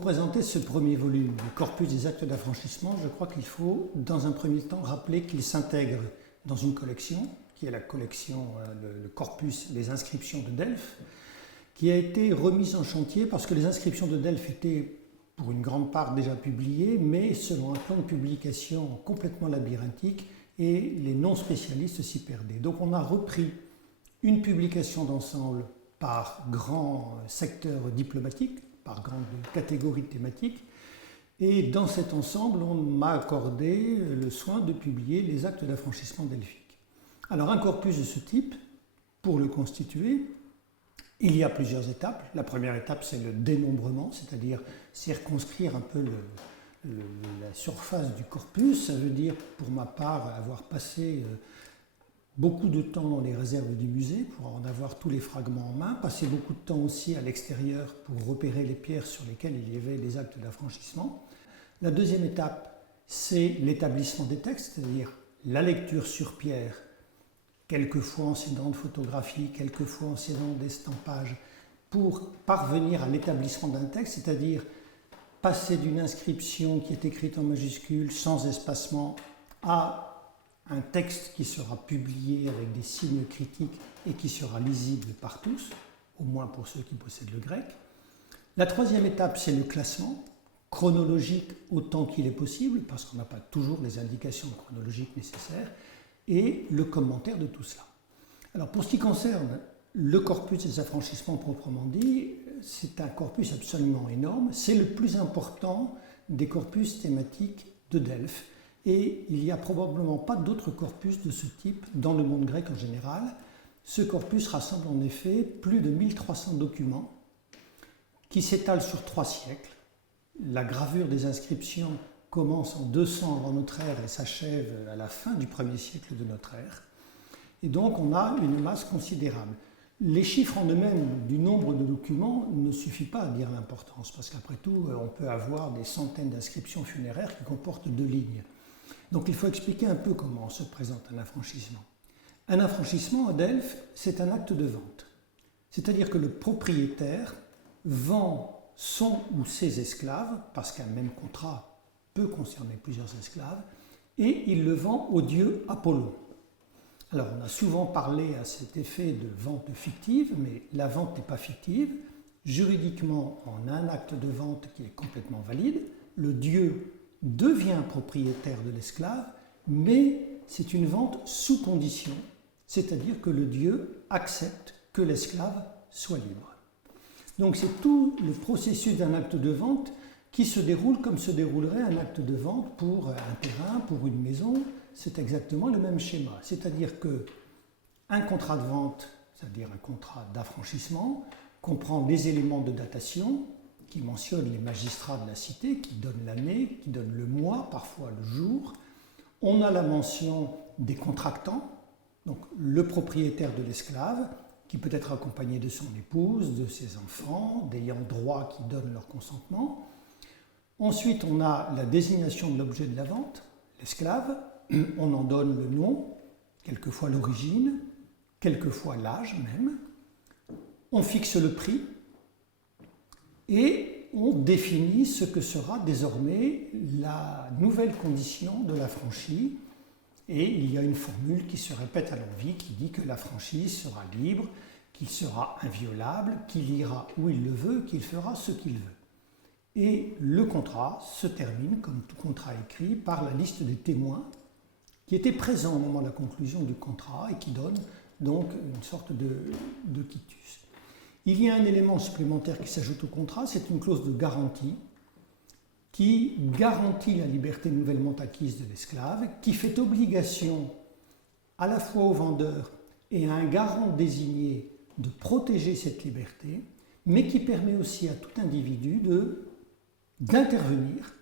Pour présenter ce premier volume, le corpus des actes d'affranchissement, je crois qu'il faut, dans un premier temps, rappeler qu'il s'intègre dans une collection, qui est la collection, le corpus des inscriptions de Delphes, qui a été remise en chantier parce que les inscriptions de Delphes étaient pour une grande part déjà publiées, mais selon un plan de publication complètement labyrinthique, et les non-spécialistes s'y perdaient. Donc on a repris une publication d'ensemble par grand secteur diplomatique, par grande catégorie thématique, et dans cet ensemble, on m'a accordé le soin de publier les actes d'affranchissement delphique. Alors un corpus de ce type, pour le constituer, il y a plusieurs étapes. La première étape, c'est le dénombrement, c'est-à-dire circonscrire un peu la surface du corpus. Ça veut dire, pour ma part, avoir passé beaucoup de temps dans les réserves du musée pour en avoir tous les fragments en main, passer beaucoup de temps aussi à l'extérieur pour repérer les pierres sur lesquelles il y avait les actes d'affranchissement. La deuxième étape, c'est l'établissement des textes, c'est-à-dire la lecture sur pierre, quelquefois en s'aidant de photographies, quelquefois en s'aidant d'estampages, pour parvenir à l'établissement d'un texte, c'est-à-dire passer d'une inscription qui est écrite en majuscules, sans espacement, à un texte qui sera publié avec des signes critiques et qui sera lisible par tous, au moins pour ceux qui possèdent le grec. La troisième étape, c'est le classement, chronologique autant qu'il est possible, parce qu'on n'a pas toujours les indications chronologiques nécessaires, et le commentaire de tout cela. Alors pour ce qui concerne le corpus des affranchissements proprement dit, c'est un corpus absolument énorme, c'est le plus important des corpus thématiques de Delphes, et il n'y a probablement pas d'autres corpus de ce type dans le monde grec en général. Ce corpus rassemble en effet plus de 1300 documents qui s'étalent sur 3 siècles. La gravure des inscriptions commence en 200 avant notre ère et s'achève à la fin du 1er siècle de notre ère. Et donc on a une masse considérable. Les chiffres en eux-mêmes du nombre de documents ne suffit pas à dire l'importance, parce qu'après tout, on peut avoir des centaines d'inscriptions funéraires qui comportent 2 lignes. Donc il faut expliquer un peu comment se présente un affranchissement. Un affranchissement à Delphes, c'est un acte de vente. C'est-à-dire que le propriétaire vend son ou ses esclaves, parce qu'un même contrat peut concerner plusieurs esclaves, et il le vend au dieu Apollon. Alors on a souvent parlé à cet effet de vente fictive, mais la vente n'est pas fictive. Juridiquement, on a un acte de vente qui est complètement valide. Le dieu devient propriétaire de l'esclave, mais c'est une vente sous condition, c'est-à-dire que le dieu accepte que l'esclave soit libre. Donc c'est tout le processus d'un acte de vente qui se déroule comme se déroulerait un acte de vente pour un terrain, pour une maison. C'est exactement le même schéma, c'est-à-dire qu'un contrat de vente, c'est-à-dire un contrat d'affranchissement, comprend des éléments de datation qui mentionnent les magistrats de la cité, qui donnent l'année, qui donnent le mois, parfois le jour. On a la mention des contractants, donc le propriétaire de l'esclave, qui peut être accompagné de son épouse, de ses enfants, d'ayant droit qui donnent leur consentement. Ensuite, on a la désignation de l'objet de la vente, l'esclave. On en donne le nom, quelquefois l'origine, quelquefois l'âge même. On fixe le prix et on définit ce que sera désormais la nouvelle condition de l'affranchi. Et il y a une formule qui se répète à l'envi qui dit que l'affranchi sera libre, qu'il sera inviolable, qu'il ira où il le veut, qu'il fera ce qu'il veut. Et le contrat se termine, comme tout contrat écrit, par la liste des témoins qui étaient présents au moment de la conclusion du contrat et qui donne donc une sorte de quitus. Il y a un élément supplémentaire qui s'ajoute au contrat, c'est une clause de garantie qui garantit la liberté nouvellement acquise de l'esclave, qui fait obligation à la fois au vendeur et à un garant désigné de protéger cette liberté, mais qui permet aussi à tout individu d'intervenir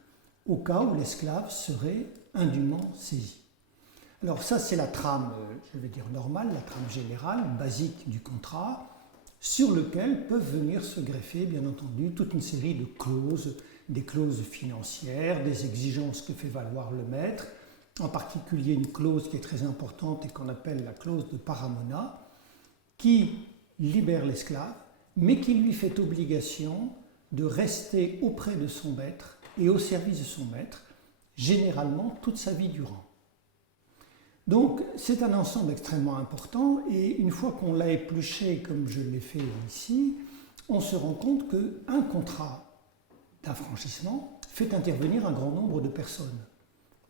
au cas où l'esclave serait indûment saisi. Alors ça, c'est la trame, je vais dire normale, la trame générale, basique du contrat, sur lequel peuvent venir se greffer, bien entendu, toute une série de clauses, des clauses financières, des exigences que fait valoir le maître, en particulier une clause qui est très importante et qu'on appelle la clause de paramona, qui libère l'esclave, mais qui lui fait obligation de rester auprès de son maître et au service de son maître, généralement toute sa vie durant. Donc c'est un ensemble extrêmement important et une fois qu'on l'a épluché comme je l'ai fait ici, on se rend compte qu'un contrat d'affranchissement fait intervenir un grand nombre de personnes.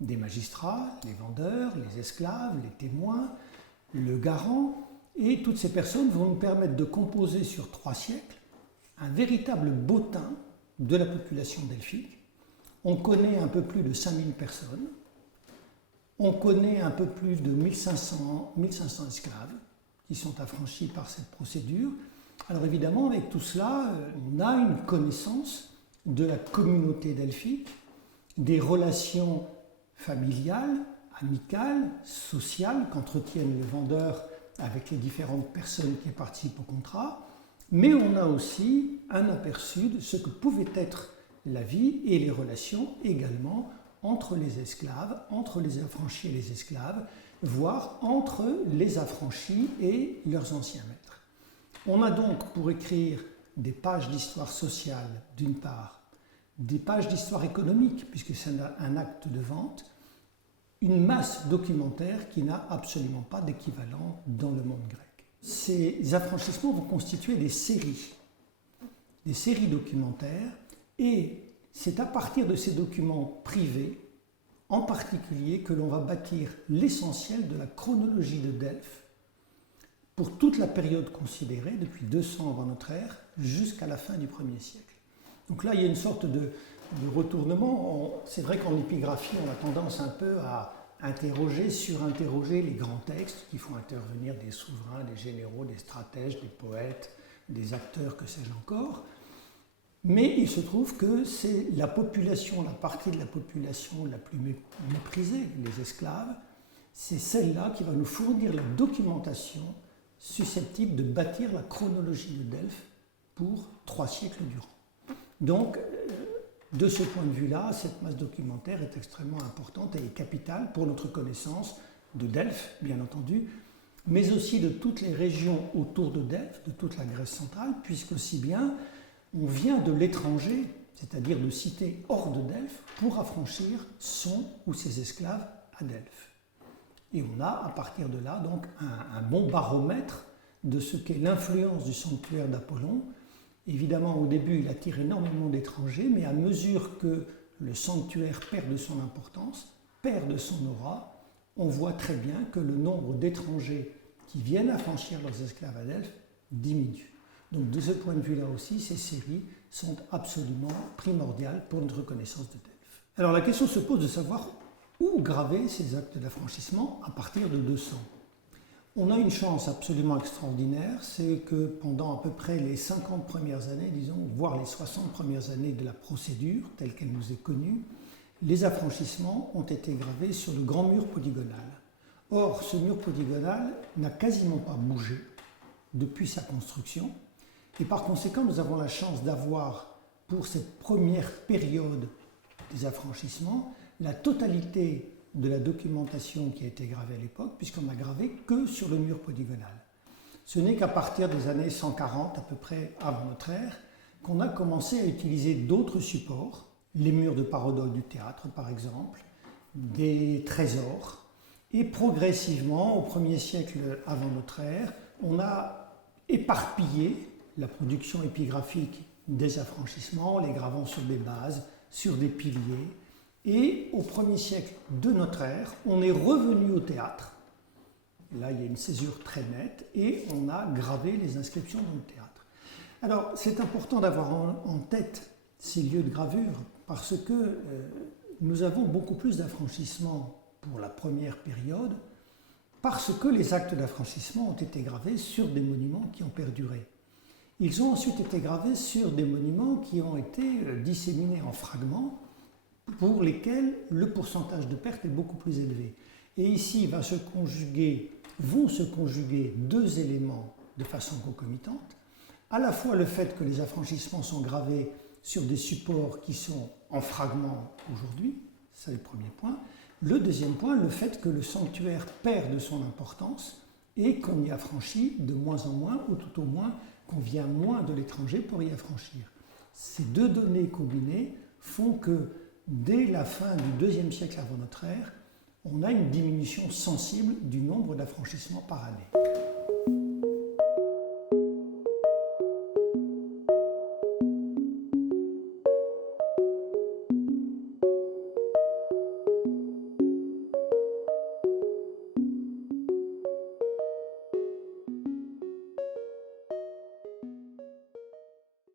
Des magistrats, les vendeurs, les esclaves, les témoins, le garant, et toutes ces personnes vont nous permettre de composer sur 3 siècles un véritable bottin de la population delphique. On connaît un peu plus de 5000 personnes, on connaît un peu plus de 1500 esclaves qui sont affranchis par cette procédure. Alors évidemment, avec tout cela, on a une connaissance de la communauté delphique, des relations familiales, amicales, sociales qu'entretiennent les vendeurs avec les différentes personnes qui participent au contrat, mais on a aussi un aperçu de ce que pouvait être la vie et les relations également entre les esclaves, entre les affranchis et les esclaves, voire entre les affranchis et leurs anciens maîtres. On a donc pour écrire des pages d'histoire sociale d'une part, des pages d'histoire économique puisque c'est un acte de vente, une masse documentaire qui n'a absolument pas d'équivalent dans le monde grec. Ces affranchissements vont constituer des séries documentaires, et c'est à partir de ces documents privés, en particulier, que l'on va bâtir l'essentiel de la chronologie de Delphes pour toute la période considérée, depuis 200 avant notre ère jusqu'à la fin du 1er siècle. Donc là, il y a une sorte de retournement. C'est vrai qu'en épigraphie, on a tendance un peu à interroger, surinterroger les grands textes qui font intervenir des souverains, des généraux, des stratèges, des poètes, des acteurs, que sais-je encore. Mais il se trouve que c'est la population, la partie de la population la plus méprisée, les esclaves, c'est celle-là qui va nous fournir la documentation susceptible de bâtir la chronologie de Delphes pour 3 siècles durant. Donc, de ce point de vue-là, cette masse documentaire est extrêmement importante et est capitale pour notre connaissance de Delphes, bien entendu, mais aussi de toutes les régions autour de Delphes, de toute la Grèce centrale, puisqu'aussi bien on vient de l'étranger, c'est-à-dire de cités hors de Delphes, pour affranchir son ou ses esclaves à Delphes. Et on a à partir de là donc un bon baromètre de ce qu'est l'influence du sanctuaire d'Apollon. Évidemment, au début, il attire énormément d'étrangers, mais à mesure que le sanctuaire perd de son importance, perd de son aura, on voit très bien que le nombre d'étrangers qui viennent affranchir leurs esclaves à Delphes diminue. Donc de ce point de vue-là aussi, ces séries sont absolument primordiales pour notre connaissance de Delphes. Alors la question se pose de savoir où graver ces actes d'affranchissement à partir de 200. On a une chance absolument extraordinaire, c'est que pendant à peu près les 50 premières années, disons, voire les 60 premières années de la procédure, telle qu'elle nous est connue, les affranchissements ont été gravés sur le grand mur polygonal. Or, ce mur polygonal n'a quasiment pas bougé depuis sa construction, et par conséquent, nous avons la chance d'avoir, pour cette première période des affranchissements, la totalité de la documentation qui a été gravée à l'époque, puisqu'on n'a gravé que sur le mur polygonal. Ce n'est qu'à partir des années 140, à peu près avant notre ère, qu'on a commencé à utiliser d'autres supports, les murs de parodole du théâtre par exemple, des trésors, et progressivement, au 1er siècle avant notre ère, on a éparpillé la production épigraphique des affranchissements, les gravant sur des bases, sur des piliers. Et au 1er siècle de notre ère, on est revenu au théâtre. Là, il y a une césure très nette et on a gravé les inscriptions dans le théâtre. Alors, c'est important d'avoir en tête ces lieux de gravure parce que nous avons beaucoup plus d'affranchissements pour la première période parce que les actes d'affranchissement ont été gravés sur des monuments qui ont perduré. Ils ont ensuite été gravés sur des monuments qui ont été disséminés en fragments pour lesquels le pourcentage de perte est beaucoup plus élevé. Et ici vont se conjuguer 2 éléments de façon concomitante, à la fois le fait que les affranchissements sont gravés sur des supports qui sont en fragments aujourd'hui, c'est le premier point. Le deuxième point, le fait que le sanctuaire perd de son importance et qu'on y affranchit de moins en moins, ou tout au moins qu'on vient moins de l'étranger pour y affranchir. Ces deux données combinées font que dès la fin du IIe siècle avant notre ère, on a une diminution sensible du nombre d'affranchissements par année.